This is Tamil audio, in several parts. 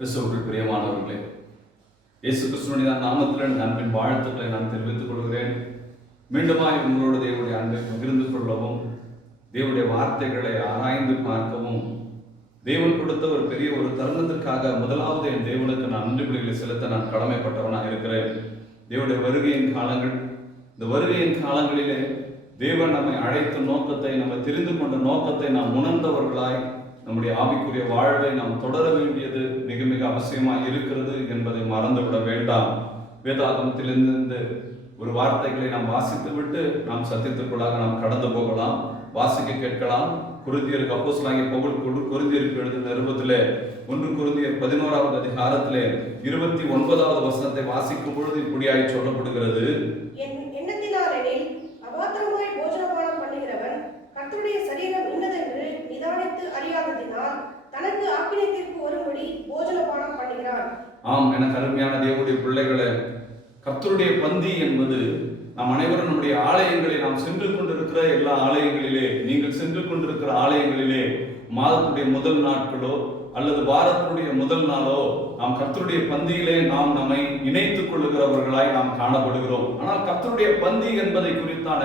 கிறிஸ்துவுக்குள் பிரியமானவர்களே, இயேசு கிறிஸ்துவினுடைய நாமத்தில் அன்பின் வாழ்த்துக்களை நான் தெரிவித்துக் கொள்கிறேன். மீண்டுமாய் உங்களோட தேவனுடைய அன்பை பகிர்ந்து கொள்ளவும், தேவனுடைய வார்த்தைகளை ஆராய்ந்து பார்க்கவும், தேவன் கொடுத்த ஒரு பெரிய ஒரு தருணத்திற்காக முதலாவது என் தேவனுக்கு நான் நன்றி பலிகளை செலுத்த நான் கடமைப்பட்டவனாக இருக்கிறேன். தேவனுடைய வருகையின் காலங்கள், இந்த வருகையின் காலங்களிலே தேவன் நம்மை அழைத்த நோக்கத்தை, நம்ம தெரிந்து கொண்ட நோக்கத்தை நாம் உணர்ந்தவர்களாய் நம்முடைய ஆவிக்குரிய வாழ்வை நாம் தொடர வேண்டியது மிக மிக அவசியமாக இருக்கிறது என்பதை மறந்துவிட வேண்டாம். வேதாகமத்திலிருந்து ஒரு வார்த்தைகளை நாம் வாசித்து விட்டு நாம் சத்தியத்திற்குள்ளாக நாம் கடந்து போகலாம், வாசிக்க கேட்கலாம். கொரிந்தியருக்கு அப்போஸ்தலனாகிய பவுல் கொரிந்தியருக்கு எழுதின நிருபத்திலே 1 கொரிந்தியர் 11வது அதிகாரத்திலே 29வது வசனத்தை வாசிக்கும் பொழுது இப்படியாய் சொல்லப்படுகிறது. எண்ணத்தினாலெனில் அபாத்திரமாய் போஜனபானம் பண்ணுகிறவன் கர்த்தருடைய சரீரம் இன்னதென்று நிதானித்து அறியாததினால் தனக்கு ஆக்கினைக்கு வரும்படி போஜனபானம் பண்ணுகிறான். ஆம், எனக்கு அருமையான தேவனுடைய பிள்ளைகளே, கர்த்தருடைய பந்தி என்பது நாம் அனைவரும் நம்முடைய ஆலயங்களை, நாம் சென்று கொண்டிருக்கிற எல்லா ஆலயங்களிலே, நீங்கள் சென்று கொண்டிருக்கிற ஆலயங்களிலே மாதத்துடைய முதல் நாட்களோ அல்லது வாரத்துடைய முதல் நாளோ நாம் கர்த்தருடைய பந்தியிலே நாம் நம்மை இணைத்துக் கொள்ளுகிறவர்களாய் நாம் காணப்படுகிறோம். ஆனால் கர்த்தருடைய பந்தி என்பதை குறித்தான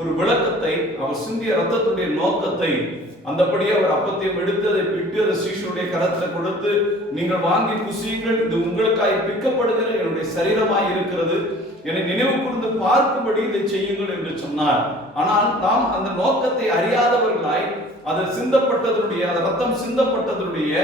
ஒரு விளக்கத்தை, அவர் சிந்திய ரத்தத்துடைய நோக்கத்தை, அந்தபடியே அவர் அப்பத்தையும் எடுத்து அதை பிட்டு அதை சீஷருடைய கரத்தில் கொடுத்து, நீங்கள் வாங்கி புசியுங்கள், இது உங்களுக்காய் பிக்கப்படுகிற என்னுடைய சரீரமாய் இருக்கிறது, என்னை நினைவு கூர்ந்து பார்க்கும்படி இதை செய்யுங்கள் என்று சொன்னார். ஆனால் நாம் அந்த நோக்கத்தை அறியாதவர்களாய், அது சிந்தப்பட்டதனுடைய, அந்த ரத்தம் சிந்தப்பட்டதனுடைய,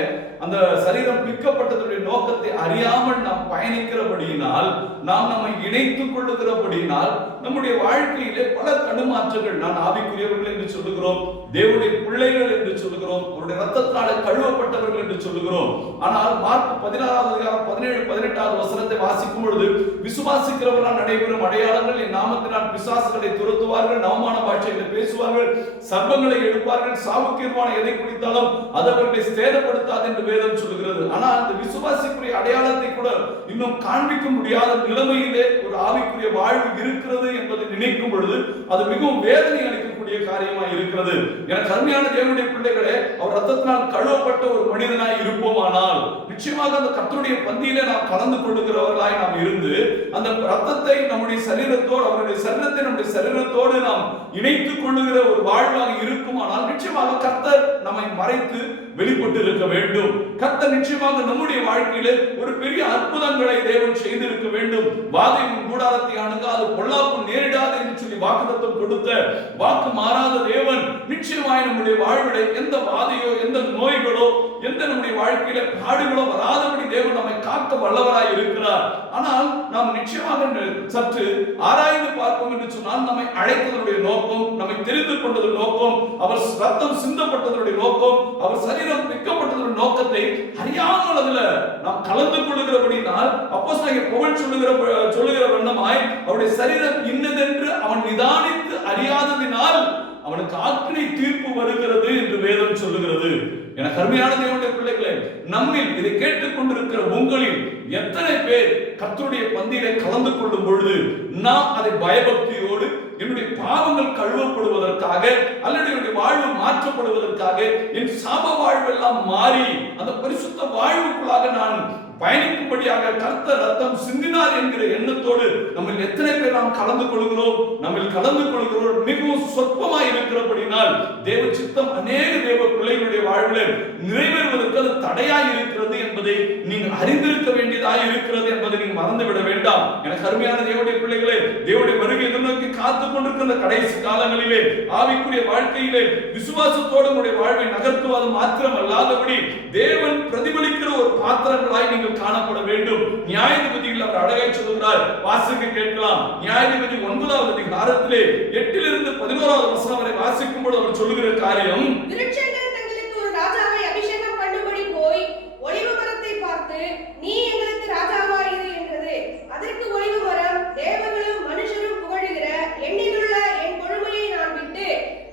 அந்த சரீரம் பிக்கப்பட்டதனுடைய நோக்கத்தை அறியாமல் நாம் பயணிக்கிறபடியினால், நாம் நம்மை இணைத்துக் கொள்ளுகிறபடியினால் நம்முடைய வாழ்க்கையிலே பல தடுமாற்றங்கள், நான் ஆவிக்குரியவர்கள் என்று சொல்லுகிறோம், தேவனுடைய பிள்ளைகள் என்று சொல்லுகிறோம், அவருடைய ரத்தத்தாலே கழுவப்பட்டவர்கள் என்று சொல்லுகிறோம். ஆனால் மார்க் 16வது அதிகாரம் 17, 18வது வசனத்தை வாசிக்கும் பொழுது, விசுவாசிக்கிறவர்களால் நடைபெறும் அடையாளங்கள், என் நாமத்தினால் பிசாசுகளை துரத்துவார்கள், நவமான பாஷைகளை பேசுவார்கள், சர்ப்பங்களை எடுப்பார்கள், சாவுக்கீர்வான எதை குடித்தாலும் அது அவர்களை சேதப்படுத்தாது என்று வேதம் சொல்கிறது. ஆனால் அந்த விசுவாசிக்குரிய அடையாளத்தை கூட இன்னும் காண்பிக்க முடியாத நிலைமையிலே ஒரு ஆவிக்குரிய வாழ்வு இருக்கிறது என்பதை நினைக்கும் பொழுது அது மிகவும் வேதனை அளிக்கக்கூடிய காரியமாய் இருக்கிறது. எனக்கு அருமையான தேவனுடைய பிள்ளைகளே, அவர் ரத்தத்தினால் கழுவப்பட்ட ஒரு மனிதனாய் இருப்போமானால் நிச்சயமாக அந்த கர்த்தருடைய பந்தியிலே நாம் கலந்து கொள்ளுகிறவர்களாய் நாம் இருந்து, அந்த ரத்தத்தை நம்முடைய சரீரத்தோடு, அவருடைய சரீரத்தை நம்முடைய சரீரத்தோடு நாம் இணைத்துக் கொள்ளுகிற ஒரு வாழ்வாக இருக்குமானால் நிச்சயமாக கர்த்தர் நம்மை மறைத்து வெளிப்பட்டு இருக்க வேண்டும். கர்த்தர் நிச்சயமாக நம்முடைய வாழ்க்கையிலே ஒரு பெரிய அற்புதங்களை தேவன் செய்திருக்க வேண்டும். வாதையின் கூடாரத்தை அணுகாது, பொல்லாப்பு நேரிடாது என்று சொல்லி வாக்குத்தத்தம் கொடுத்த, வாக்கு மாறாத தேவன் நிச்சயமாய் நம்முடைய வாழ்விலே எந்த வாதையோ, எந்த நோய்களோ, எந்த நம்முடைய வாழ்க்கையில பாடுகளோ வராதபடி தேவன் நம்மை காக்க வல்லவராய் இருக்கிறார். ஆனால் நாம் நிச்சயமாக சற்று ஆராய்ந்து பார்ப்போம் என்று சொன்னால், நம்மை அழைத்ததனுடைய நோக்கம், நம்மை தெரிந்து கொண்டது நோக்கம், அவர் ரத்தம் சிந்தப்பட்டதனுடைய நோக்கம், அவர் சரீரம் பிக்கப்பட்டதனுடைய நோக்கத்தை அறியாமல் அதுல நாம் கலந்து கொள்ளுகிறபடினால், அப்போஸ்தலனாகிய பவுல் சொல்லுகிற வண்ணமாய் அவருடைய சரீரம் இன்னதென்று அவன் நிதானித்து அறியாததினால் அவனுக்கு ஆக்கினை தீர்ப்பு வருகிறது என்று வேதம் சொல்லுகிறது. என கருமையான தேவனுடைய பிள்ளைகளே, நம்மில் இதை கேட்டுக் கொண்டிருக்கிற உங்களில் எத்தனை பேர் கர்த்தருடைய பந்தியிலே கலந்து கொள்ளும் பொழுது நாம் அதை பயபக்தியோடு, என்னுடைய பாவங்கள் கழுவப்படுவதற்காக அல்லது என்னுடைய வாழ்வு மாற்றப்படுவதற்காக, என் சாப வாழ்வெல்லாம் மாறி அந்த பரிசுத்த வாழ்வுக்குள்ளாக நான் பயணிக்கும்படியாக கர்த்தர் ரத்தம் சிந்தினார் என்கிற எண்ணத்தோடு நம்ம எத்தனை பேர் நாம் கலந்து கொள்கிறோம்? நம்ம கலந்து கொள்கிறோம் மிகவும் சொற்பமாய் இருக்கிறபடினால் தேவ சித்தம் அநேக தேவ பிள்ளைகளுடைய வாழ்வில் நிறைவேறுவதற்கு அது தடையாய் இருக்கிறது என்பதை நீங்கள் அறிந்திருக்க வேண்டியதாய் இருக்கிறது என்பதை நீங்கள் மறந்துவிட வேண்டாம். எனக்கு அருமையான தேவனுடைய பிள்ளைகளே, தேவனுடைய வருகை எதிர்நோக்கி காத்துக் கொண்டிருக்கிற கடைசி காலங்களிலே ஆவிக்குரிய வாழ்க்கையிலே விசுவாசத்தோடு உங்களுடைய வாழ்வை நகர்த்துவது மாத்திரமல்லாதபடி தேவன் பிரதிபலிக்கிற ஒரு பாத்திரங்களாய் நீங்கள் காணப்பட வேண்டும். நியாயாதிபதிகள் அவர் அழகாய் சொல்கிறார், வாசிக்க கேட்கலாம். நியாயாதிபதி 9வது அதிகாரத்திலே 8லிருந்து 11வது வசனம் வரை வாசிக்கும் பொழுது அவர் சொல்லுகிற காரியம், விருட்சங்கள் தங்களுக்கு ஒரு ராஜாவை அபிஷேகம் பண்ணும்படி போய் ஒலிவ மரத்தை பார்த்து, நீ எங்களுக்கு ராஜாவாயிரு என்றது. அதற்கு ஒலிவ மரம், தேவர்களும் மனுஷரும் புகழுகிற எண்ணிலுள்ள என் கொழுமையை நான் விட்டு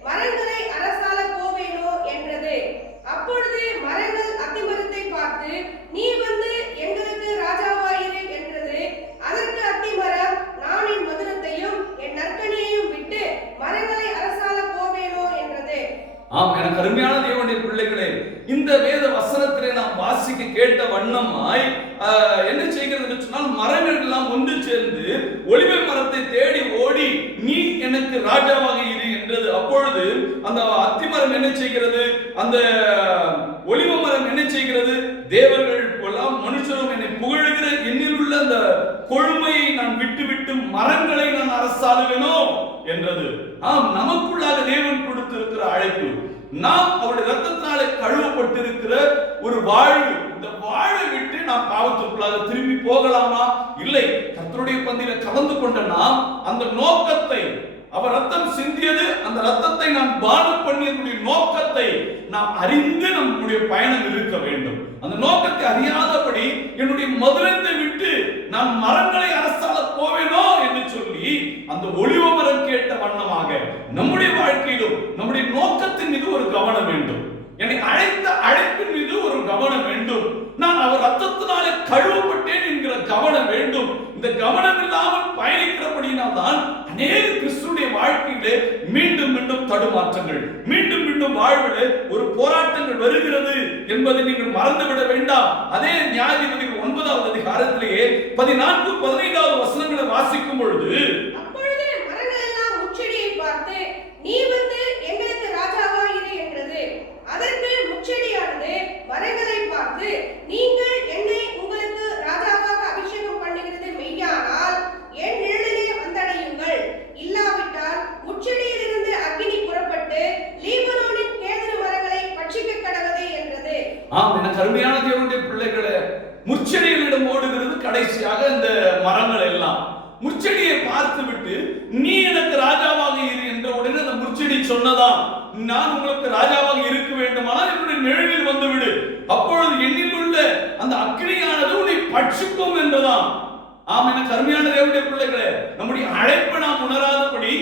மரங்களை அரசால போவேனோ என்றது. அப்பொழுது மரங்கள் அத்திமரத்தை பார்த்து, நீ வந்து எங்களுக்கு ராஜாவாயிரு என்றது. அதற்கு அத்திமரம், நான் என் மதுரத்தையும் என் நற்கனியையும் விட்டு மரங்களை அரசால போவேனோ என்றது. ஆம், எனக்கு அருமையான தேவனுடைய பிள்ளைகளே, இந்த வேத வசனத்திலே நாம் வாசிக்க கேட்ட வண்ணமாய் என்ன செய்கிறது என்று சொன்னால், மரங்கள் எல்லாம் ஒன்று சேர்ந்து ஒலிவ மரத்தை தேடி ஓடி நீ எனக்கு ராஜாவாக இரு என்றது. அப்பொழுது அந்த அத்திமரம் என்ன செய்கிறது, அந்த ஒலிவ மரம் என்ன செய்கிறது, தேவர்கள் எல்லாம் மனுஷரும் என்னை புகழுகிற என்னில் உள்ள அந்த கொழுமையை நான் விட்டுவிட்டு மரங்களை நான் அரசாளுவேனோ என்றது. ஆம், நமக்குள்ளாக தேவன் கொடுத்திருக்கிற அழைப்பு, நாம் அவருடைய ரத்தத்தினாலே கழுவப்பட்டிருக்கிற ஒரு வாழ்வு, இந்த வாழ்வை விட்டு நாம் பாவத்திற்குள்ளாக திரும்பி போகலாமா? இல்லை. கர்த்தருடைய பந்தியில கலந்து கொண்ட நாம் அந்த நோக்கத்தை, அவர் ரத்தம் சிந்தியது, அந்த ரத்தத்தை நாம் பானம் பண்ணியதுடைய நோக்கத்தை நாம் அறிந்து நம்முடைய பயணம் இருக்க வேண்டும். அந்த நோக்கத்தை அறியாதபடி என்னுடைய மதுரத்தை விட்டு நான் மரங்களை அரசால போவேனோ என்று சொல்லி அந்த ஒலிவ மரம் கேட்ட வண்ணமாக நம்முடைய வாழ்க்கையிலும் நம்முடைய நோக்கத்தின் மீது ஒரு கவனம் வேண்டும். என்னை அழைத்த அழைப்பின் மீது ஒரு கவனம் வேண்டும். நான் அவர் ரத்தத்தினாலே கழுவப்பட்டேன் என்கிற கவனம் வேண்டும். இந்த கவனம் இல்லாமல் பயணிக்கிறபடியினால் தான் அநேக கிறிஸ்துடைய வாழ்க்கையிலே மீண்டும் மீண்டும் தடுமாற்றங்கள், மீண்டும் மீண்டும் வாழ்விலே ஒரு போராட்டங்கள் வருகிறது என்பதை நீங்கள் மறந்துவிட வேண்டாம். அதே நியாயாதிபதிகள் 9வது அதிகாரத்திலேயே 14, 15வது வசனங்களை வாசிக்கும் பொழுது, அப்பொழுது மரங்கள் எல்லாம் முச்செடியை பார்த்து நீ வந்து எங்களுக்கு ராஜாவா இரு என்றது. அதற்கு முச்செடியானது மரங்களை பார்த்து, நீங்கள் என்னை உங்களுக்கு ராஜாவாக அபிஷேகம் பண்ணுகிறது மெய்யானால் என் நிழலிலே வந்தடையுங்கள், இல்லாவிட்டால் முச்செடியிலிருந்து அக்கினி புறப்பட்டு லீபனோனின் கேதுரு மரங்களை பட்சிக்க கடவது என்றது. ஆம், எனக்கு அருமையான தேவனுடைய பிள்ளைகளே, முச்செடிகளிடம் ஓடுகிறது கடைசியாக இந்த மரங்கள் எல்லாம். முச்செடியை பார்த்து விட்டு நீ எனக்கு ராஜாவாக இரு என்ற உடனே அந்த முச்செடி சொன்னதாம், நான் உங்களுக்கு ராஜாவாக இருக்க வேண்டுமானால் என்னுடைய நிழலில் வந்து விடு, அப்பொழுது என்னில் உள்ள அந்த அக்கினியானது உன்னை பட்சிக்கும் என்றதாம். ஆம், எனக்கு அருமையான தேவனுடைய பிள்ளைகளே, நம்முடைய அழைப்பை நாம் உணராதபடி,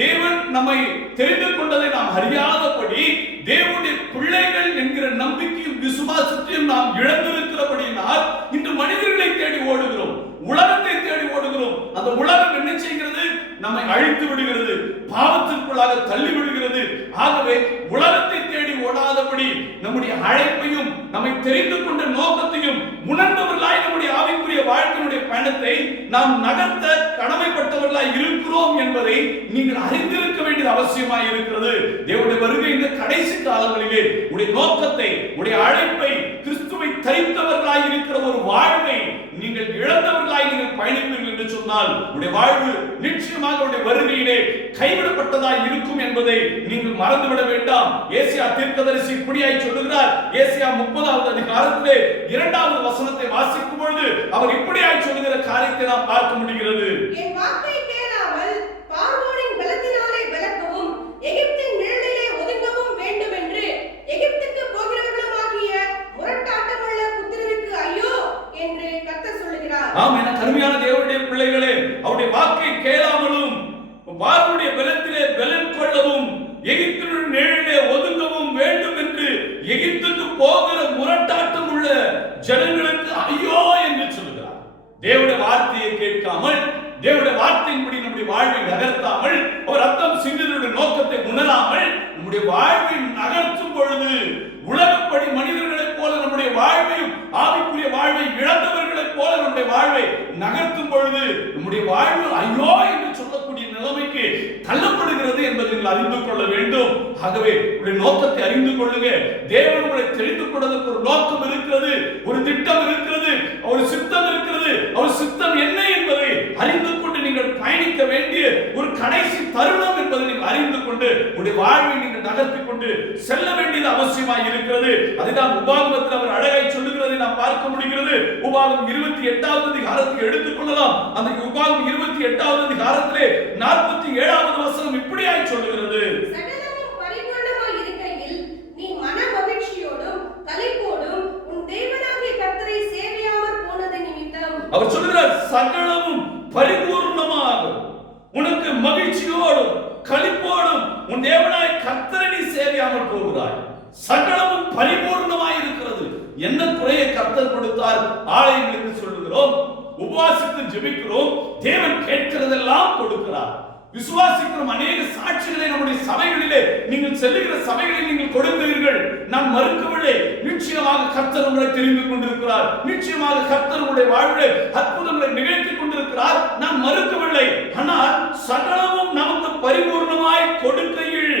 தேவன் நம்மை தெரிந்து கொண்டதை நாம் அறியாதபடி, தேவனுடைய பிள்ளைகள் என்கிற நம்பிக்கையும் விசுவாசத்தையும் நாம் இழந்திருக்கிறபடியினால் இன்று மனிதர்களை தேடி ஓடுகிறோம், உலகத்தை தேடி ஓடுகிறோம். அந்த உலகம் என்ன செய்கிறது, நம்மை அழித்து விடுகிறது, பாவத்திற்குள்ளாக தள்ளி விடுகிறது. ஆகவே உலகத்தை தேடி ஓடாதபடி நம்முடைய அழைப்பையும் நம்மை தெரிந்து கொண்ட நோக்கத்தையும் உணர்ந்தவர்களாய் நம்முடைய ஆவிக்குரிய வாழ்க்கையினுடைய பயணத்தை நாம் நகர்த்த கடமைப்பட்டவர்களாய் இருக்கிறோம் என்பதை நீங்கள் அறிந்திருக்க வேண்டியது அவசியமாய் இருக்கிறது. தேவனுடைய வருகை இந்த கடைசி காலங்களிலே உடைய நோக்கத்தை, உடைய அழைப்பை, கிறிஸ்துவை தரித்தவர்களாய் இருக்கிற ஒரு வாழ்வை நீங்கள் இழந்தவர்களாய் நீங்கள் பயணிப்பீர்கள் என்று சொன்னால் உடைய வாழ்வு நிச்சயமாக உடைய வருகையிலே கைவிடப்பட்டதாய் இருக்கும் என்பதை நீங்கள் மறந்துவிட வேண்டாம். ஏசியா தீர்க்கதரிசி இப்படியாய் சொல்லுகிறார். ஏசியா 30வது அதிகாரத்திலே 2வது வசனத்தை வாசிக்கும் பொழுது அவர் இப்படியாய் சொல்லுகிற காரியத்தை நாம் பார்க்க முடிகிறது. என் வாக்கை கேளாமல் பார்வோனின் பலத்தினாலே விலக்கவும் எகிப்தின் நிழலிலே ஒதுங்கவும் வேண்டும் என்று எகிப்துக்கு போகிறவர்களுமாகிய முரட்டாட்டமுள்ள புத்திரருக்கு ஐயோ என்று கர்த்தர் சொல்லுகிறார். ஆம், என கருமையான தேவனுடைய பிள்ளைகளே, அவருடைய வாக்கை கேளாமலும் பார்வோனுடைய பலத்திலே பலன் கொள்ளவும் எகிப்தின் நிழலிலே ஒதுங்கவும் வேண்டும் என்று எகிப்துக்கு போகிற முரட்டாட்டம் உள்ள ஜனங்களுக்கு ஐயோ என்று சொல்லுகிறார். தேவனுடைய வார்த்தையை கேட்காமல், தேவனுடைய வார்த்தையின்படி நம்முடைய வாழ்வை நகர்த்தாமல், அவர் ரத்தம் சிந்தினுடைய நோக்கத்தை உணராமல் நம்முடைய வாழ்வை நகர்த்தும் பொழுது உலகப்படி மனிதர்களைப் போல நம்முடைய வாழ்வையும் ஆவிக்குரிய வாழ்வை இழந்தவர்களைப் போல நம்முடைய வாழ்வை நகர்த்தும் பொழுது நம்முடைய வாழ்வு ஐயோ என்று சொல்லக்கூடிய நிலைமைக்கு தள்ளப்படுகிறது என்பதை நீங்கள் அறிந்து கொள்ள வேண்டும். ஆகவே உங்களுடைய நோக்கத்தை அறிந்து கொள்ளுங்க. தேவன் உங்களை தெரிந்து கொள்வதற்கு ஒரு நோக்கம் இருக்கிறது, ஒரு திட்டம் இருக்கிறது, ஒரு சித்தம் இருக்கிறது. அவர் சித்தம் என்ன என்பதை அறிந்து கொண்டு நீங்கள் பயணிக்க வேண்டிய ஒரு கடைசி தருணம் என்பதை நீங்கள் அறிந்து கொண்டு உங்களுடைய வாழ்வை நீங்கள் நகர்த்திக் கொண்டு செல்ல வேண்டியது அவசியமாக இருக்கிறது. அதுதான் உபாகமத்தில் அவர் அழகாய் சொல்லுகிறதை நாம் பார்க்க முடிகிறது. உபாகமம் 28வது அதிகாரத்தை எடுத்துக் கொள்ளலாம். அந்த உபாகமம் 28வது அதிகாரத்திலே 47வது வசனம் இப்படியாய் சொல்லுகிறது. சகலமும் பரிபூர்ணமாய் இருக்கையில் நீ மன மகிழ்ச்சியோடும் களிப்போடும் உன் தேவனாகிய கர்த்தரை சேவியாமற் போனது நிமித்தம். அவர் சொல்லுகிறார், சகலமும் பரிபூர்ணமாக உனக்கு மகிழ்ச்சியோடும் களிப்போடும் உன் தேவனாகிய கர்த்தரை நீ சேவியாமல் போகிறாய். சகலமும் பரிபூர்ணமாய் இருக்கிறது. என்ன குறையை கர்த்தர் கொடுத்தார்? ஆலயங்களுக்கு சொல்லுகிறோம், உபவாசித்து ஜெபிக்கிறோம், தேவன் கேட்கிறதெல்லாம் கொடுக்கிறார். விசுவாசிக்கும் அநேக சாட்சிகளை நம்முடைய சபைகளிலே நீங்கள் செல்லுகிற சபைகளில் நீங்கள் கொடுக்கிறீர்கள். நான் மறுக்கவில்லை. நிச்சயமாக கர்த்தர் உங்களை தெரிந்து கொண்டிருக்கிறார். நிச்சயமாக கர்த்தர் உங்களுடைய வாழ்விலே அற்புதங்களை நிகழ்த்தி கொண்டிருக்கிறார். நான் மறுக்கவில்லை. ஆனால் சகலமும் நமக்கு பரிபூர்ணமாய் கொடுக்கையில்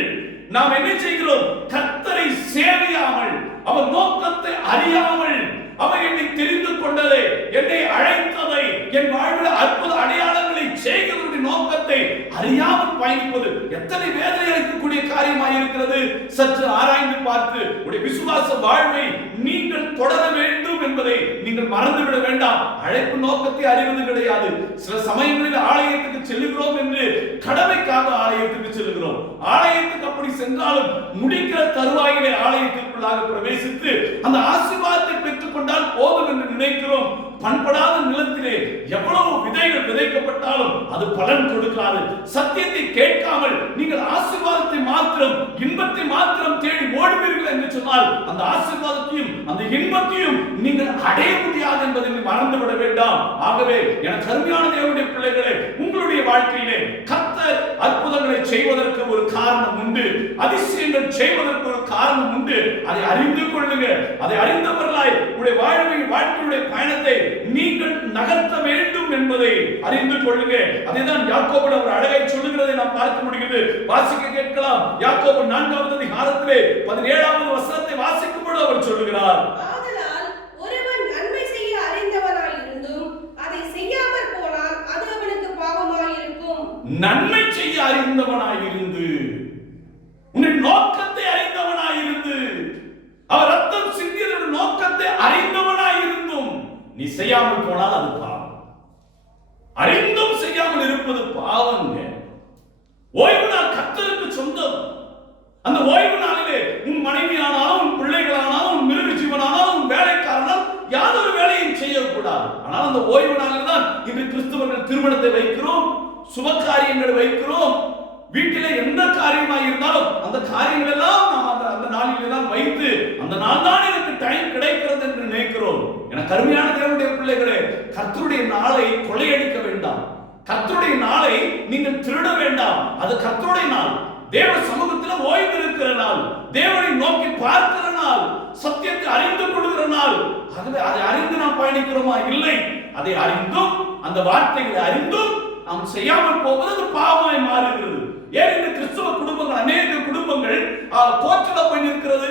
நாம் என்ன செய்கிறோம்? கர்த்தரை சேவியாமல், அவர் நோக்கத்தை அறியாமல், அவர் என்னை தெரிந்து கொண்டதை, என்னை அழைத்ததை, என் வாழ்வில் அற்புத அடையாளங்களை செய்கிறவருடைய நோக்கத்தை அறியாமல் பயணிப்பது எத்தனை வேதனை அளிக்கக்கூடிய காரியமாக இருக்கிறது. சற்று ஆராய்ந்து பார்த்து உடைய விசுவாச வாழ்வை நீங்கள் தொடர வேண்டும் என்பதை நீங்கள் மறந்துவிட வேண்டாம். அழைப்பு நோக்கத்தை அறிவது கிடையாது. சில சமயங்களில் ஆலயத்துக்கு செல்லுகிறோம் என்று கடமைக்காக ஆலயத்துக்கு செல்லுகிறோம். ஆலயத்துக்கு அப்படி சென்றாலும் முடிக்கிற தருவாயிலே ஆலயத்திற்குள்ளாக பிரவேசித்து அந்த ஆசீர்வாதத்தை பெற்றுக் கொண்டால் போதும் என்று நினைக்கிறோம். பண்படாத நிலத்திலே எவ்வளவு விதைகள் விதைக்கப்பட்டாலும் அது பலன் கொடுக்காது. சத்தியத்தை கேட்காமல் நீங்கள் ஆசீர்வாதத்தை மாத்திரம், இன்பத்தை மாத்திரம் தேடி ஓடுவீர்கள் என்று சொன்னால் அந்த ஆசீர்வாதத்தையும் அந்த இன்பத்தையும் நீங்கள் அடைய முடியாது என்பதை மறந்துவிட வேண்டாம். ஆகவே எனக்கு அருமையான தேவனுடைய பிள்ளைகளே, உங்களுடைய வாழ்க்கையிலே கர்த்தர் அற்புதங்களை செய்வதற்கு ஒரு காரணம் உண்டு. அதிசயங்கள் செய்வதற்கு ஒரு காரணம் உண்டு. அதை அறிந்து கொள்ளுங்க. அதை அறிந்தவர்களாய் உங்களுடைய வாழ்க்கையுடைய பயணத்தை நீங்கள் நகர்த்த வேண்டும் என்பதை அறிந்து கொள்ளுங்க. அதுதான் யாக்கோபு அவர் அழகை சொல்லுகிறதை நாம் பார்க்க முடிகிறது. வாசிக்க கேட்கலாம். யாக்கோபு 4வது அதிகாரத்திலே 17வது வசனத்தை வாசிக்கும்போது அவர் சொல்லுகிறார், ஆதலால் ஒருவன் நன்மை செய்ய அறிந்தவனாய் இருந்தும் அதை செய்யாமல் போனால் அது அவனுக்கு பாவமாய் இருக்கும். நன்மை செய்ய அறிந்தவனாய் இருந்து, உன்னுடைய நோக்கத்தை அறிந்தவனாய் இருந்து, அவர் ரத்தம் சிந்தியதோட நோக்கத்தை அறிந்தவனாய் இருந்தும் நீ செய்யாமல் போனால் அது பாவம். அறிந்தும் செய்யாமல் இருப்பது பாவங்க. ஓய்வு நாள் கர்த்தருக்கு சொந்தம். அந்த ஓய்வு நாளிலே உன் மனைவியானாலும், உன் பிள்ளைகளானாலும், உன் மிருக ஜீவனானாலும், உன் வேலைக்காரனால் யாதொரு வேலையும் செய்யக்கூடாது. ஆனால் அந்த ஓய்வு நாளில் தான் இன்று கிறிஸ்தவர்கள் திருமணத்தை வைக்கிறோம், சுப காரியங்களை வைக்கிறோம். வீட்டிலே எந்த காரியமாக இருந்தாலும் அந்த காரியங்கள் எல்லாம் நாம் அந்த நாளில் எல்லாம் வைத்து அந்த நாள் தான் எனக்கு டைம் கிடைக்கிறது என்று நினைக்கிறோம். என கருமையான தேவனுடைய பிள்ளைகளே, கர்த்தருடைய நாளை கொள்ளையடிக்க வேண்டாம். கர்த்தருடைய நாளை நீங்கள் திருட வேண்டாம். அது கர்த்தருடைய நாள். தேவ சமூகத்தில் ஓய்வு இருக்கிற நாள், தேவனை நோக்கி பார்க்கிற நாள், சத்தியத்தை அறிந்து கொள்கிற நாள். ஆகவே அதை அறிந்து நாம் பயணிக்கிறோமா? இல்லை. அதை அறிந்தும் அந்த வார்த்தைகளை அறிந்தும் நாம் செய்யாமல் போவது பாவமாய் மாறுகிறது. ஏன் இந்த கிறிஸ்தவ குடும்பங்கள், அநேக குடும்பங்கள் கோச்சல போய் நிற்கிறது?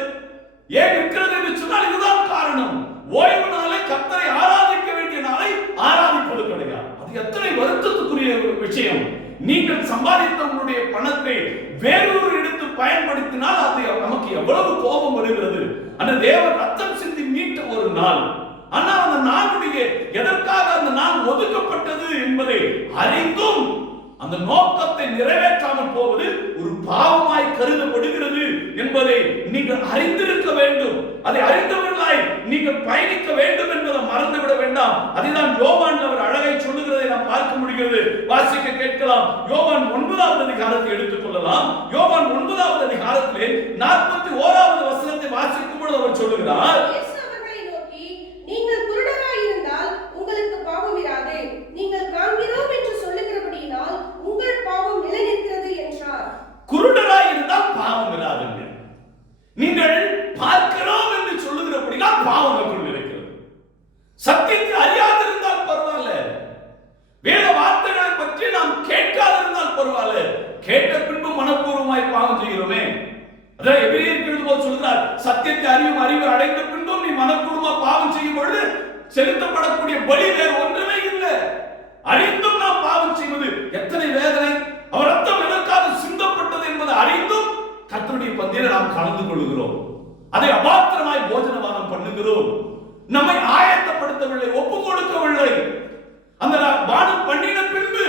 ஏன் இருக்கிறது என்று சொன்னால் இதுதான் காரணம். ஓய்வு நாளை, கர்த்தரை ஆராதிக்க வேண்டிய நாளை ஆராதிப்பது கிடையாது. அது எத்தனை வருத்தத்துக்குரிய விஷயம். நீங்கள் சம்பாதித்த உங்களுடைய பணத்தை வேறொரு எடுத்து பயன்படுத்தினால் அது நமக்கு எவ்வளவு கோபம் வருகிறது. அந்த தேவன் ரத்தம் சிந்தி மீட்ட ஒரு நாள். ஆனால் அந்த நாளுடைய எதற்காக அந்த நாள் ஒதுக்கப்பட்டது என்பதை அறிந்தும் அந்த நோக்கத்தை நிறைவேற்றாமல் போவது ஒரு பாவமாய் கருதப்படுகிறது என்பதை நீங்கள் அறிந்திருக்க வேண்டும். அதை அறிந்தவர்களாய் நீங்கள் பயணிக்க வேண்டும் என்பதை மறந்துவிட வேண்டாம். அதுதான் யோவான் அவர் அழகை சொல்லுகிறதை நாம் பார்க்க முடிகிறது. வாசிக்க கேட்கலாம். யோவான் 9வது அதிகாரத்தை எடுத்துக் கொள்ளலாம். யோவான் 9வது அதிகாரத்திலே 41வது வசனத்தை வாசிக்கும் பொழுது அவர் சொல்லுகிறார், நீங்கள் குருடராய் இருந்தால் உங்களுக்கு பாவம் இராது. நீங்கள் காண்கிறோம் என்று சொல்லுகிறபடியினால் உங்கள் பாவம் நிலைநிற்கிறது என்றார். குருடராய் இருந்தால் பாவம் இராதுங்க. நீங்கள் பார்க்கிறோம் என்று சொல்லுகிறபடினால் பாவம் நமக்குள் இருக்கிறது. சத்தியத்தை அறியாதிருந்தால் பரவாயில்ல. வேத வார்த்தைகளை பற்றி நாம் கேட்காதிருந்தால் பரவாயில்ல. கேட்ட பின்பு மனப்பூர்வமாய் பாவம் செய்கிறோமே. அதான் எபிரேயருக்கு எழுதும்போது சொல்கிறார், சத்தியத்தை அறியும் அறிவு அடைந்த பின்பும் நீ மனப்பூர்வமா பாவம் செய்யும் பொழுது செலுத்தப்படக்கூடிய பலி வேறு ஒன்றுமே இல்லை. அறிந்தும் நாம் பாவம் செய்வது எத்தனை வேதனை. அவர் ரத்தம் எதற்காக சிந்தப்பட்டது என்பதை அறிந்தும் கர்த்தருடைய பந்தியில நாம் கலந்து கொள்கிறோம். அதை அபாத்திரமாய் போஜனவாதம் பண்ணுகிறோம். நம்மை ஆயத்தப்படுத்தவில்லை, ஒப்புக் கொடுக்கவில்லை. அந்த பானம் பண்ணின பின்பு,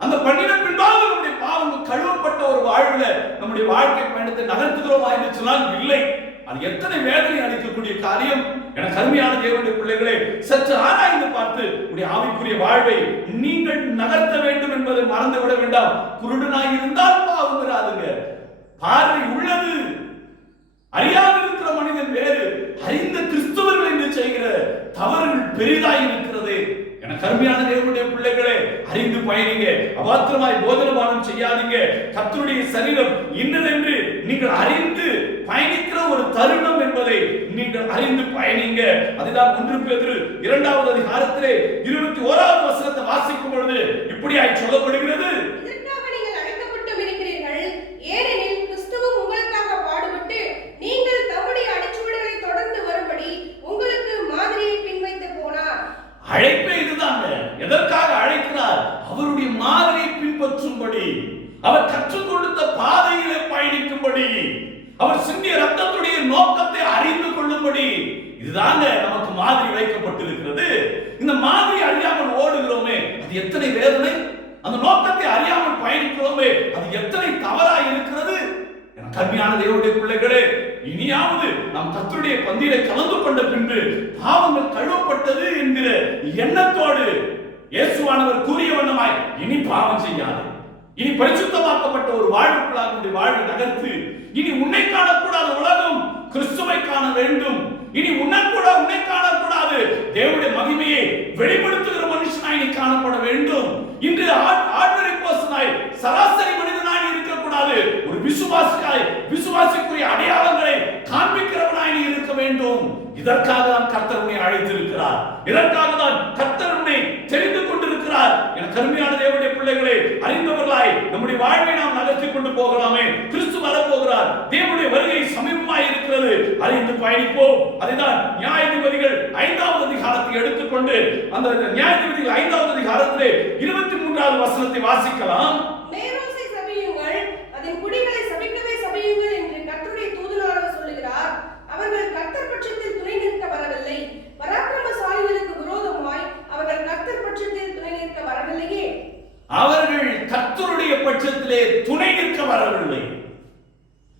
அந்த பண்ணின பின்பாக நம்முடைய பாவங்கள் கழுவப்பட்ட ஒரு வாழ்வுல நம்முடைய வாழ்க்கை பயணத்தை நகர்த்துகிறோமா என்று சொன்னால் இல்லை. அது எத்தனை வேதனை அளிக்கக்கூடிய காரியம். என கருமையான தேவனுடைய பிள்ளைகளே, சற்று ஆராய்ந்து பார்த்து உடைய ஆவிக்குரிய வாழ்வை நீங்கள் நகர்த்த வேண்டும் என்பதை மறந்து விட வேண்டாம். குருடனாய் இருந்தால் பாவம் வராதுங்க. பார்வை உள்ளது. அறியாமல் இருக்கிற மனிதன் வேறு, அறிந்த கிறிஸ்தவர்கள் என்று செய்கிற தவறுகள் பெரிதாய் இருக்கிறது. என கருமையான தேவனுடைய பிள்ளைகளே, அறிந்து பயணிங்க. அபாத்திரமாய் போஜனபானம் செய்யாதீங்க. கர்த்தருடைய சரீரம் இன்னதென்று நீங்கள் அறிந்து பயணிக்கிற ஒரு தருணம் என்பதை நீங்கள் அறிந்து பயணிங்க. அதுதான் 1 பேதுரு 2வது அதிகாரத்திலே 21வது வசனத்தை வாசிக்கும் பொழுது இப்படியாய் சொல்லப்படுகிறது. இதற்காக நீங்கள் அழைக்கப்பட்டும் இருக்கிறீர்கள், ஏனெனில் கிறிஸ்துவும் உங்களுக்காக பாடுபட்டு நீங்கள் தம்முடைய அடிச்சுவடுகளை தொடர்ந்து வரும்படி உங்களுக்கு மாதிரியை பின்வைத்து போனார். அழைப்பே இதுதாங்க. எதற்காக அழைக்கிறார்? அவருடைய மாதிரியை பின்பற்றும்படி, அவர் கற்றுக் கொடுத்த பாதையிலே பயணிக்கும்படி, அவர் சிந்திய ரத்தத்துடைய நோக்கத்தை அறிந்து கொள்ளும்படி. இதுதாங்க நமக்கு மாதிரி வைக்கப்பட்டிருக்கிறது. இந்த மாதிரி அறியாமல் ஓடுகிறோமே, அது எத்தனை வேதனை! அந்த நோக்கத்தை அறியாமல் பயணிக்கிறோமே, அது எத்தனை தவறாய் இருக்கிறது. கருமையான தேவனுடைய பிள்ளைகளே, இனியாவது நாம் கர்த்தருடைய பந்தியிலே கலந்து கொண்ட பின்பு பாவங்கள் கழுவப்பட்டது என்கிற எண்ணத்தோடு இயேசுவானவர் கூறிய வண்ணமாய் இனி பாவம் செய்யாது, இனி பரிசுத்தமாக்கப்பட்ட ஒரு வாழ்வுக்குள்ளாக வாழ்வை நகர்த்து, இனி உன்னை காணக்கூடாத உலகம் கிறிஸ்துவை காண வேண்டும், இனி உன்னை காணக்கூடாது தேவனுடைய மகிமையை வெளிப்படுத்துகிற மனுஷனாய் நீ காணப்பட வேண்டும். இன்று ஆர்டினரி பர்சனாய், சராசரி மனிதனாய் இருக்கக்கூடாது, ஒரு விசுவாசிக்குரிய அடையாளங்களை காண்பிக்கிறவனாய் நீ இருக்க வேண்டும். இதற்காக தான் கர்த்தர் உன்னை அழைத்திருக்கிறார். இதற்காக தான் கர்த்தர் உன்னை தெரிந்து கொண்டிருக்கிறார். என கருமையான தேவனுடைய பிள்ளைகளை அறிந்தவர்களாய் நம்முடைய வாழ்வை நாம் நகர்த்தி கொண்டு போகலாமே. கிறிஸ்து வரப்போகிறார். தேவனுடைய வருகை சமீபமாய் இருக்கிறது. அறிந்து பயணிப்போம். அதுதான் நியாயாதிபதிகள் 5வது அதிகாரத்தை எடுத்துக்கொண்டு அந்த நியாயாதிபதிகள் 5வது அதிகாரத்திலே 23வது வசனத்தை வாசிக்கலாம். மேரோசை சபியுங்கள், அதன் குடிகளை சபிக்கவே சபியுங்கள் என்று கர்த்தருடைய தூதனானவர் சொல்லுகிறார். அவர்கள் கர்த்தர் பட்சத்தில் துணை நிற்க வரவில்லை, பராக்கிரமசாலிகளுக்கு விரோதமாய் அவர்கள் கர்த்தர் பட்சத்தில் துணை நிற்க வரவில்லையே. அவர்கள் கர்த்தருடைய பட்சத்திலே துணை நிற்க வரவில்லை.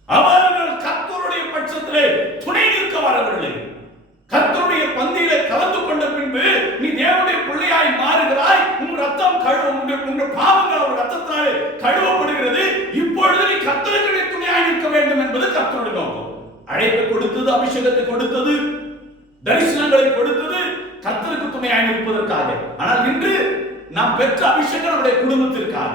அவர்கள் கர்த்தருடைய பட்சத்திலே துணை நிற்க வரவில்லை. கர்த்தருடைய பந்தியிலே கலந்து கொண்ட பின்பு நீ தேவனுடைய பிள்ளையாய் மாறுகிறாய். உன் ரத்தம் உன் பாவங்கள் அவர் ரத்தத்தாலே கழுவப்படுகிறது. இப்பொழுது நீ கர்த்தருக்கு துணையாய் நிற்க வேண்டும் என்பது கர்த்தருடைய நோக்கம். அழைப்பு கொடுத்தது, அபிஷேகத்தை கொடுத்தது, தரிசனங்களை கொடுத்தது கர்த்தருக்கு துணையாய் நிற்பதற்காக. ஆனால் இன்று நாம் பெற்ற அபிஷேகம் நம்முடைய குடும்பத்திற்காக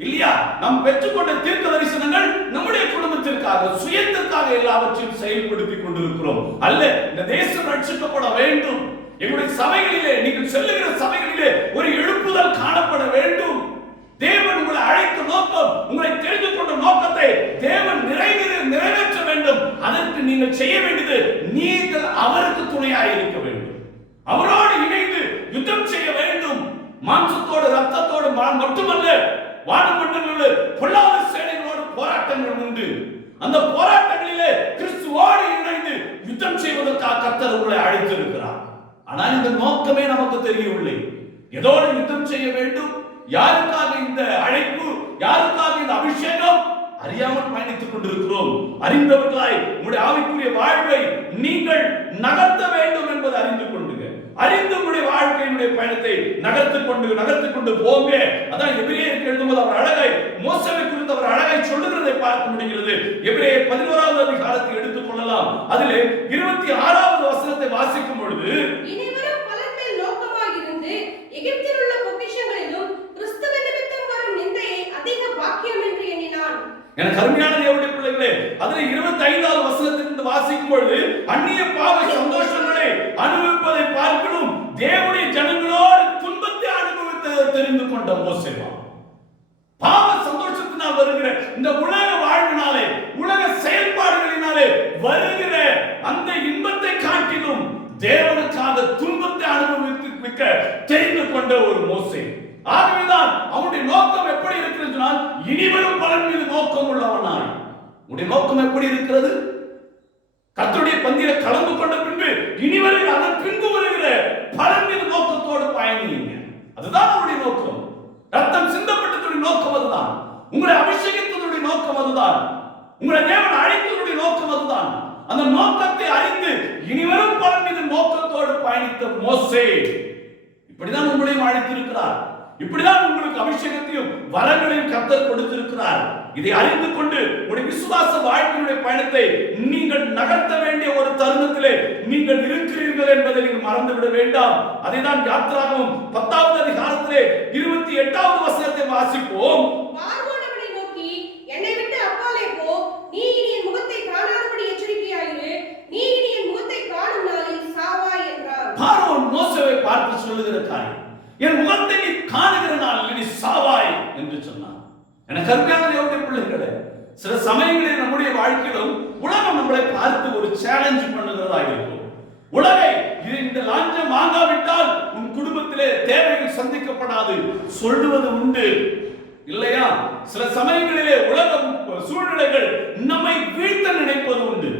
இல்லையா? நாம் பெற்றுக்கொண்ட தீர்க்க தரிசனங்கள் நம்முடைய குடும்பத்திற்காக, சுயத்திற்காக எல்லாவற்றையும் செயல்படுத்திக் கொண்டிருக்கிறோம். அல்ல, இந்த தேசம் ரட்சிக்கப்பட வேண்டும். எங்களுடைய சபைகளிலே, நீங்கள் செல்லுகிற சபைகளிலே ஒரு எழுப்புதல் காணப்பட வேண்டும். தேவன் உங்களை அழைத்த நோக்கம், உங்களை தெரிந்து கொண்ட நோக்கத்தை தேவன் நிறைவேற்ற வேண்டும். அதற்கு நீங்கள் செய்ய வேண்டியது, நீங்கள் அவருக்கு துணையாக இருக்க வேண்டும். அவரோடு இணைந்து யுத்தம் செய்ய வேண்டும். மாம்சத்தோடு ரத்தத்தோடு மட்டுமல்ல, வானமண்டலங்களில் பொல்லாத சேனைகளோடு போராட்டங்கள் உண்டு. அந்த போராட்டங்களிலே கிறிஸ்துவோடு இணைந்து யுத்தம் செய்வதற்காக கர்த்தர் உங்களை அழைத்திருக்கிறார். ஆனால் இந்த நோக்கமே நமக்கு தெரியவில்லை. எதோடு யுத்தம் செய்ய வேண்டும், யாருக்காக இந்த அழைப்பு, யாருக்காக இந்த அபிஷேகம், அறியாமல் பயணித்துக் கொண்டிருக்கிறோம். அறிந்தவர்களாய் உங்களுடைய ஆவிக்குரிய வாழ்வை நீங்கள் நகர்த்த வேண்டும் என்பதை அறிந்து கொள்ளுங்க. அறிந்து உங்களுடைய வாழ்க்கையினுடைய பயணத்தை நகர்த்தி கொண்டு போங்க. அதான் எபிரேயருக்கு எழுதும்போது அவர் அழகாய் மோசேவை குறித்து அவர் அழகாய் சொல்லுகிறதை பார்க்க முடிகிறது. எபிரேயர் 11வது அதிகாரத்தை எடுத்துக் கொள்ளலாம். அதிலே 26வது வசனத்தை வாசிக்கும் பொழுது, இனிவரும் பலன் மேல் நோக்கமாக இருந்து எகிப்தில் உள்ள பொக்கிஷங்களிலும் கிறிஸ்துவின் நிமித்தம் வரும் நிந்தையை அதிக பாக்கியம் என்று எண்ணினான். எனக்கு அருமையான தேவனுடைய பிள்ளைகளே, அதில் 25வது வசனத்திலிருந்து வாசிக்கும் பொழுது, அந்நிய பாவ சந்தோஷங்களை அனுபவிப்பதை பார்க்கணும் தேவனுடைய ஜனங்களோடு துன்பத்தை அனுபவித்ததை தெரிந்து கொண்ட மோசேவா. பாவ சந்தோஷத்தினால் வருகிற இந்த உலக வாழ்வினாலே, உலக செயல்பாடுகளினாலே வருகிற அந்த இன்பத்தை காட்டிலும் தேவனுக்காக துன்பத்தை அனுபவிக்க தெரிந்து கொண்ட ஒரு மோசே. ஆகவேதான் அவனுடைய நோக்கம் எப்படி இருக்கிறது சொன்னால், இனிவரும் பலன் மீது நோக்கம் உள்ளவனாய். உன்னுடைய நோக்கம் எப்படி இருக்கிறது? கர்த்தருடைய பந்தியிலே கலந்து கொண்ட பின்பு இனிவரும் அதன் பின்பு வருகிற பலன் மீது நோக்கத்தோடு பயணிங்க. அதுதான் அவருடைய நோக்கம். ரத்தம் சிந்தப்பட்டதுடைய நோக்கம் அதுதான். உங்களை அபிஷேகித்ததுடைய நோக்கம் அதுதான். உங்களை தேவன் அழைத்ததுடைய நோக்கம் அதுதான். அந்த நோக்கத்தை அறிந்து இனிவரும் பலன் மீது நோக்கத்தோடு பயணித்த மோசே இப்படிதான் உங்களையும் அழைத்திருக்கிறார். இப்படிதான் உங்களுக்கு அபிஷேகத்தையும் வரங்களையும் கர்த்தர் கொடுத்திருக்கிறார். இதை அறிந்து கொண்டு உங்களுடைய விசுவாச வாழ்க்கையுடைய பயணத்தை நீங்கள் நகர்த்த வேண்டிய ஒரு தருணத்திலே நீங்கள் இருக்கிறீர்கள் என்பதை நீங்கள் மறந்துவிட வேண்டாம். அதைதான் யாத்திராகமம் 10வது அதிகாரத்திலே 28வது வசனத்தை வாசிப்போம். பார்வோனவனை நோக்கி, என்னை விட்டு அப்பாலே போ, நீ இனி என் முகத்தை காணாதபடி எச்சரிக்கையாயிரு, நீ இனி என் முகத்தை காணும் நாளில் சாவாய் என்றார். பார்வோன் மோசேயை பார்த்து சொல்லுகிற காரியம், என் முகத்தை நீ காணுகிற நாளில் நீ சாவாய் என்று சொன்னான். எனக்கு அருமையான தேவனுடைய பிள்ளைகளே, சில சமயங்களில் நம்முடைய வாழ்க்கையிலும் உலகம் நம்மளை பார்த்து ஒரு சேலஞ்ச் பண்ணுகிறதா இருக்கும். உலகை இந்த லாஞ்சம் வாங்காவிட்டால் உன் குடும்பத்திலே தேவைகள் சந்திக்கப்படாது சொல்லுவது உண்டு இல்லையா? சில சமயங்களிலே உலகம் சூழ்நிலைகள் நம்மை வீழ்த்த நினைப்பது உண்டு.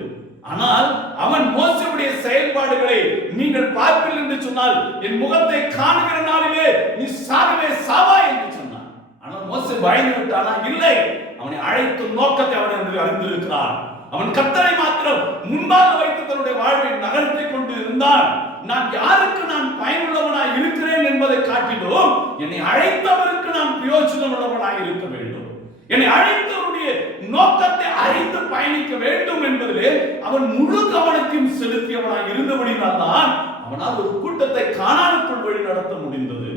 ஆனால் அவன் மோசேயுடைய செயல்பாடுகளை நீங்கள் பார்ப்பீர்கள் என்று சொன்னால், என் முகத்தை காணுகிற நாளிலே நீ சாகவே சாவாய் என்று சொன்னான். ஆனால் மோசே பயந்து விட்டானா? இல்லை, அவனை அழைக்கும் நோக்கத்தை அவன் அறிந்திருக்கிறான். அவன் கர்த்தரை மாத்திரம் முன்பாக வைத்து தன்னுடைய வாழ்வை நகர்த்தி கொண்டு இருந்தான். நான் யாருக்கு நான் பயனுள்ளவனாய் இருக்கிறேன் என்பதை காட்டிலும் என்னை அழைத்தவருக்கு நான் பிரயோஜனம் உள்ளவனாய் இருக்க வேண்டும், என்னை அழைத்தவருடைய நோக்கத்தை அறிந்து பயணிக்க வேண்டும் என்பதிலே அவன் முழு கவனத்தையும் செலுத்தியவனாய் இருந்தபடினால் தான் அவனால் ஒரு கூட்டத்தை கானானுக்குள் வழி நடத்த முடிந்தது.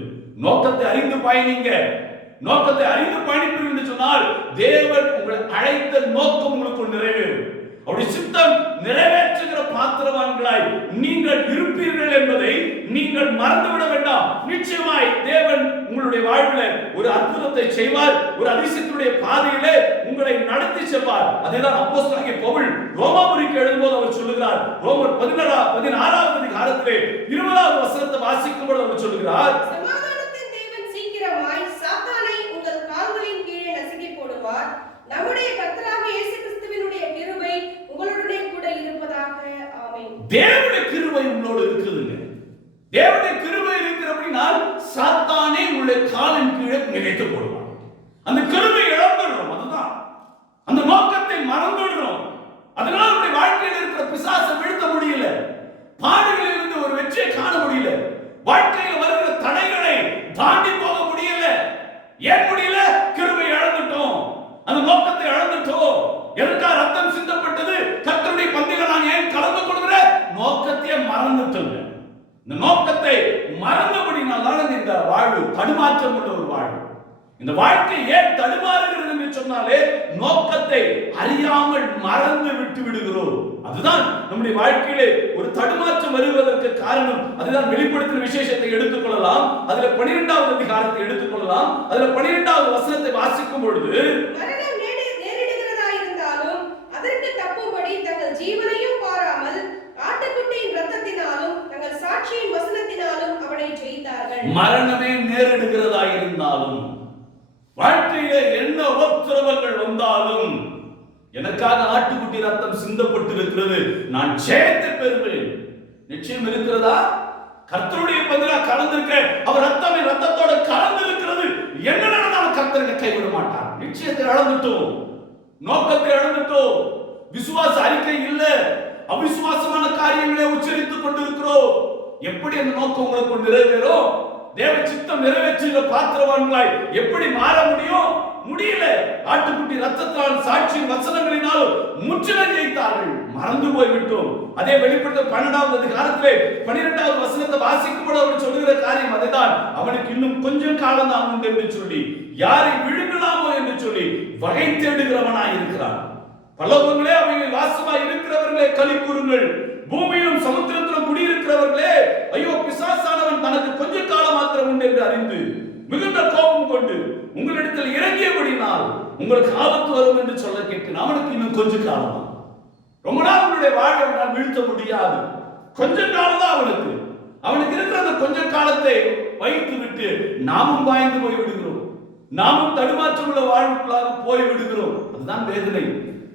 நோக்கத்தை அறிந்து பயணிங்க. நோக்கத்தை அறிந்து பயணிப்பீர்கள் என்று சொன்னால் தேவன் உங்களை அழைத்த நோக்கம் உங்களுக்கு நிறைவேறும். அவருடைய சித்தம் நிறைவேற்றுகிற பாத்திரவான்களாய் நீங்கள் இருப்பீர்கள் என்பதை நீங்கள் மறந்துவிட வேண்டாம். நிச்சயமாய் தேவன் உங்களுடைய வாழ்வில் ஒரு அற்புதத்தை செய்வார், ஒரு அதிசயத்துடைய பாதையிலே உங்களை நடத்தி செல்வார். அதேதான் அப்போஸ்தலனாகிய பவுல் ரோமாபுரிக்கு எழுதும்போது அவர் சொல்லுகிறார். ரோமர் 16வது அதிகாரத்திலே 20வது வசனத்தை வாசிக்கும் பொழுது அவர் சொல்லுகிறார், சமாதானத்தின் தேவன் சீக்கிரமாய் சாத்தானை உங்கள் கால்களின் கீழே நசுக்கி போடுவார். நம்முடைய கர்த்தராகிய இயேசு கிறிஸ்துவினுடைய கிருபை உங்களுடனே கூட இருப்பதாக. ஆமென். தேவனுடைய கிருபை உங்களோடு இருக்குதுங்க. தேவனுடைய கிருபை இருக்கிறபடினால் சாத்தானே உங்களுடைய காலின் கீழே நினைத்து போடுவான். அந்த கிருபை இழந்துடுறோம். அதுதான் அந்த நோக்கத்தை மறந்துடுறோம். அதனால நம்முடைய வாழ்க்கையில் இருக்கிற பிசாசை வீழ்த்த முடியல, பாடுகளில் இருந்து ஒரு வெற்றியை காண முடியல, வாழ்க்கையில் வருகிற தடைகளை தாண்டி போக முடியல. ஏன் முடியல? கிருபை இழந்துட்டோம், அந்த நோக்கத்தை இழந்துட்டோம். எதற்காக ரத்தம் சிந்தப்பட்டது? கர்த்தருடைய பந்தியில நான் ஏன் கலந்து கொள்கிற நோக்கத்தையே மறந்துட்டோங்க. இந்த நோக்கத்தை மறந்தபடினால்தான் இந்த வாழ்வு தடுமாற்றம் உள்ள ஒரு வாழ்வு. இந்த வாழ்க்கை ஏன் தடுமாறுகிறது என்று சொன்னாலே நோக்கத்தை அறியாமல் மறந்து விட்டு விடுகிறோம். அதுதான் நம்முடைய வாழ்க்கையிலே ஒரு தடுமாற்றம் வருவதற்கு காரணம். அதுதான் வெளிப்படுத்தின விசேஷத்தை எடுத்துக்கொள்ளலாம். அதுல 12வது அதிகாரத்தை எடுத்துக்கொள்ளலாம். அதுல 12வது வசனத்தை வாசிக்கும் பொழுது, மரணம் நேரிடுகிறதா இருந்தாலும் அதற்கு தப்பும்படி தங்கள் ஜீவனையும் பாராமல் ஆட்டுக்குட்டியின் இரத்தத்தினாலும் தங்கள் சாட்சியின் வசனத்தினாலும் அவனை ஜெயித்தார்கள். மரணமே நேரிடுகிறதா இருந்தாலும், வாழ்க்கையிலே என்ன உபத்திரவங்கள் வந்தாலும், எனக்காக ஆட்டுக்குட்டி ரத்தம் சிந்தப்பட்டிருக்கிறது, நான் ஜெயத்தை பெறுவேன். நிச்சயம் இருக்கிறதா? கர்த்தருடைய பந்தில கலந்திருக்க, அவர் ரத்தமே ரத்தத்தோட கலந்து இருக்கிறது. என்ன நடந்தாலும் கர்த்தரை கைவிட மாட்டார். நிச்சயத்தை இழந்துட்டோம், நோக்கத்தை இழந்துட்டோம், விசுவாச அறிக்கை இல்ல, அவிசுவாசமான காரியங்களை உச்சரித்துக் கொண்டிருக்கிறோம். எப்படி அந்த நோக்கம் உங்களுக்கு நிறைவேறும்? தேவ சித்தம் நிறைவேற்றுகிற பாத்திரவான்களாய் எப்படி மாற முடியும்? முடியல. ஆட்டுக்குட்டி ரத்தத்தால் சாட்சியின் வசனங்களினால் முற்றிலும் ஜெயித்தார்கள். மறந்து போய்விட்டோம். அதே வெளிப்படுத்த 12வது அதிகாரத்திலே 12வது வசனத்தை வாசிக்கும்போது அவர் சொல்லுகிற காரியம் அதுதான். அவனுக்கு இன்னும் கொஞ்சம் காலம் தான் உண்டு என்று சொல்லி, யாரை விழுங்கலாமோ என்று சொல்லி வகை தேடுகிறவனாய் இருக்கிறான். பல்லவங்களே, அவைகள் வாசமாய் இருக்கிறவர்களே களி கூறுங்கள். பூமியிலும் சமுத்திரத்திலும் குடியிருக்கிறவர்களே, ஐயோ, பிசாசானவன் தனக்கு கொஞ்ச காலம் மாத்திரம் உண்டு என்று அறிந்து மிகுந்த கோபம் கொண்டு உங்களிடத்தில் இறங்கியபடினால் உங்களுக்கு ஆபத்து வரும் என்று சொல்ல கேட்கிறேன். அவனுக்கு இன்னும் கொஞ்ச காலம், ரொம்ப நாள் உங்களுடைய வாழ்வை நான் வீழ்த்த முடியாது. கொஞ்ச காலம் தான் அவனுக்கு. அவனுக்கு இருக்கிற அந்த கொஞ்ச காலத்தை வைத்து விட்டு நாமும் பாய்ந்து போய் விடுகிறோம். நாமும் தடுமாற்றமுள்ள வாழ்வுக்குள்ளாக போய் விடுகிறோம். அதுதான் வேதனை.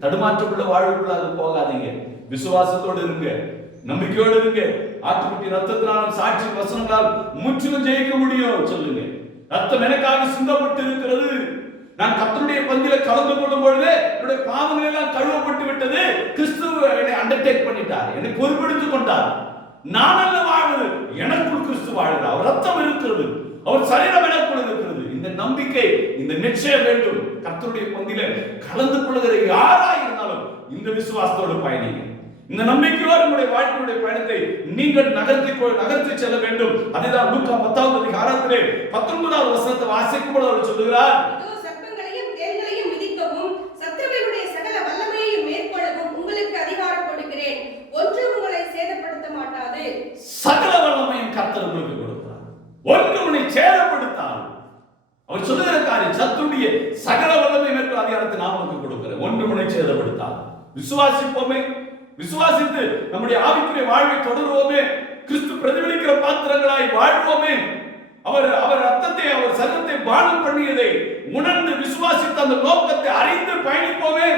தடுமாற்றமுள்ள வாழ்வுக்குள்ளாக போகாதீங்க. விசுவாசத்தோடு இருங்க, நம்பிக்கையோடு இருங்க. ஆட்டுக்குட்டி ரத்தத்தினாலும் சாட்சி வசனங்களால் முற்றிலும் ஜெயிக்க முடியும். சொல்லுங்க, ரத்தம் எனக்காக சிந்தப்பட்டு இருக்கிறது. நான் கர்த்தருடைய பந்தியில கலந்து கொள்ளும் பொழுது என்னுடைய பாவங்கள் எல்லாம் கழுவப்பட்டு விட்டது. கிறிஸ்து என்னை அண்டர்டேக் பண்ணிட்டார், என்னை பொறுப்பெடுத்துக் கொண்டார். நான் அல்ல வாழ்வது, எனக்குள் கிறிஸ்து வாழ்கிறார். அவர் ரத்தம் இருக்கிறது, அவர் சரீரம் எனக்குள் இருக்கிறது. இந்த நம்பிக்கை, இந்த நிச்சயம் வேண்டும். கர்த்தருடைய பந்தியில கலந்து கொள்கிற யாரா இருந்தாலும் இந்த விசுவாசத்தோடு பயணிங்க. இந்த நம்பிக்கையோடு உங்களுடைய வாழ்க்கையுடைய பயணத்தை நீங்கள் நகர்த்தி செல்ல வேண்டும். அதுதான் லூக்கா 10வது அதிகாரத்திலே 19வது வசனத்தை வாசிக்கும் பொழுது அவர் சொல்லுகிறார், சர்ப்பங்களையும் தேள்களையும் மிதிக்கவும் சத்துருவினுடைய சகல வல்லமையையும் மேற்கொள்ளவும் உங்களுக்கு அதிகாரம் கொடுக்கிறேன், ஒன்றும் உங்களை சேதப்படுத்த மாட்டாது. சகல வல்லமையும் கர்த்தர் உங்களுக்கு கொடுக்கிறார். ஒன்று உன்னை சேதப்படுத்தாது. அவர் சொல்லுகிற காரியம் சத்துருடைய சகல வல்லமை மேற்கொள்ள அதிகாரத்தை நான் உங்களுக்கு கொடுக்கிறேன், ஒன்று உன்னை சேதப்படுத்தாது. விசுவாசிப்போமே, விசுவாசித்து நம்முடைய ஆவிக்குரிய வாழ்வை தொடருவோமே, கிறிஸ்து பிரதிபலிக்கிற பாத்திரங்களாய் வாழ்வோமே, அவர் ரத்தத்தை அவர் சரீரத்தை பானம் பண்ணியதை உணர்ந்து விசுவாசித்து அந்த நோக்கத்தை அறிந்து பயணிப்போமே.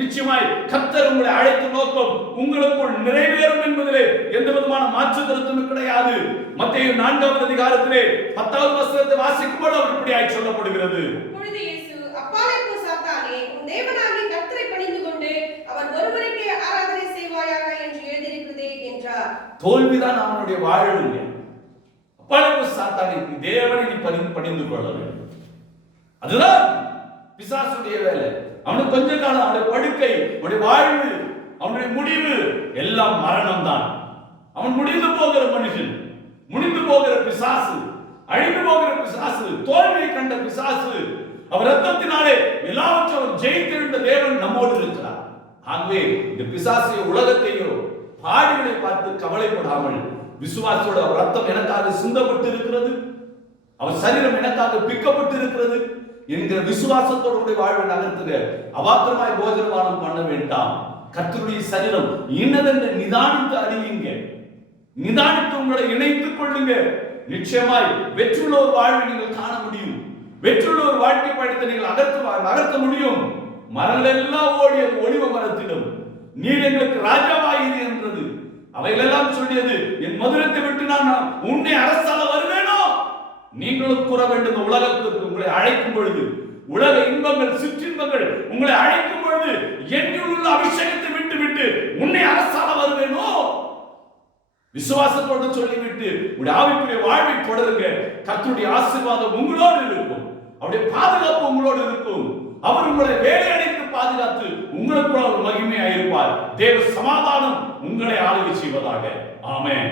நிச்சயமாய் கர்த்தர் உங்களை அழைத்த நோக்கம் உங்களுக்குள் நிறைவேறும் என்பதிலே எந்த விதமான மாற்று கருத்தும் கிடையாது. மத்தேயு 4வது அதிகாரத்திலே 10வது வசனத்தை வாசிக்கும்போது அவர் இப்படியாய் சொல்லப்படுகிறது, அப்பொழுது இயேசு, அப்பாலே போ சாத்தானே, உன் தேவனாகிய கர்த்தரை பணிந்து கொண்டு அவர் ஒருவருக்கே ஆராதனை செய்வாயாக என்று எழுதியிருக்கிறதே என்றார். தோல்விதான் அவனுடைய வாழ்வு. அப்பாலே போ சாத்தானே, நீ தேவனை நீ பணிந்து கொள்ள வேண்டும். அதுதான் பிசாசுடைய வேலை. அவனுக்கு கொஞ்ச காலம் அவனுடைய படுக்கை, அவனுடைய வாழ்வு, அவனுடைய முடிவு எல்லாம் மரணம் தான். அவன் முடிந்து போகிற மனுஷன், முடிந்து போகிற பிசாசு, அழிந்து போகிற பிசாசு, தோல்வியை கண்ட பிசாசு. அவர் ரத்தத்தினாலே எல்லாவற்றையும் அவர் ஜெயித்திருந்த தேவன் நம்மோடு இருக்கிறார். ஆகவே இந்த பிசாசையோ உலகத்தையோ பாடுகளை பார்த்து கவலைப்படாமல் விசுவாசத்தோடு அவர் ரத்தம் எனக்காக சிந்தப்பட்டு இருக்கிறது, அவர் சரீரம் எனக்காக பிக்கப்பட்டு இருக்கிறது என்கிற விசுவாசத்தோடு வாழ்வை நகர்த்துக. அவாத்திரமாய் போஜனபானம் பண்ண வேண்டாம். கர்த்தருடைய சரீரம் இன்னதென்று நிதானித்து அறியுங்க, நிதானித்து உங்களை இணைத்துக் கொள்ளுங்க. நிச்சயமாய் வெற்றியுள்ள ஒரு வாழ்வை நீங்கள் காண முடியும். வெற்றியுள்ள ஒரு வாழ்க்கை பயணத்தை நீங்கள் நகர்த்த முடியும். மரங்கள் எல்லாம் ஓடியது ஒளிவ மரத்திடம், நீர் எங்களுக்கு ராஜாவாயிரு என்றது. அவைகளெல்லாம் சொல்லியது, என் மதுரத்தை விட்டு நான் உன்னை அரசால வருவேனோ. நீங்களும் கூற வேண்டும், உலகத்திற்கு உங்களை அழைக்கும் பொழுது, உலக இன்பங்கள் சிற்றின்பங்கள் உங்களை அழைக்கும் பொழுது, என்னுள் உள்ள அபிஷேகத்தை விட்டு விட்டு உன்னை அரசால வருவேனோ. விசுவாசத்தோடு சொல்லிவிட்டு உடைய ஆவிக்குரிய வாழ்வை தொடருங்க. கர்த்தருடைய ஆசீர்வாதம் உங்களோடு இருக்கும், அவருடைய பாதுகாப்பு உங்களோடு இருக்கும். அவர் உங்களை வேலையடைத்து பாதுகாத்து உங்களுக்கு ஒரு மகிமையாயிருப்பார். தேவ சமாதானம் உங்களை ஆளுகை செய்வதாக. ஆமென்.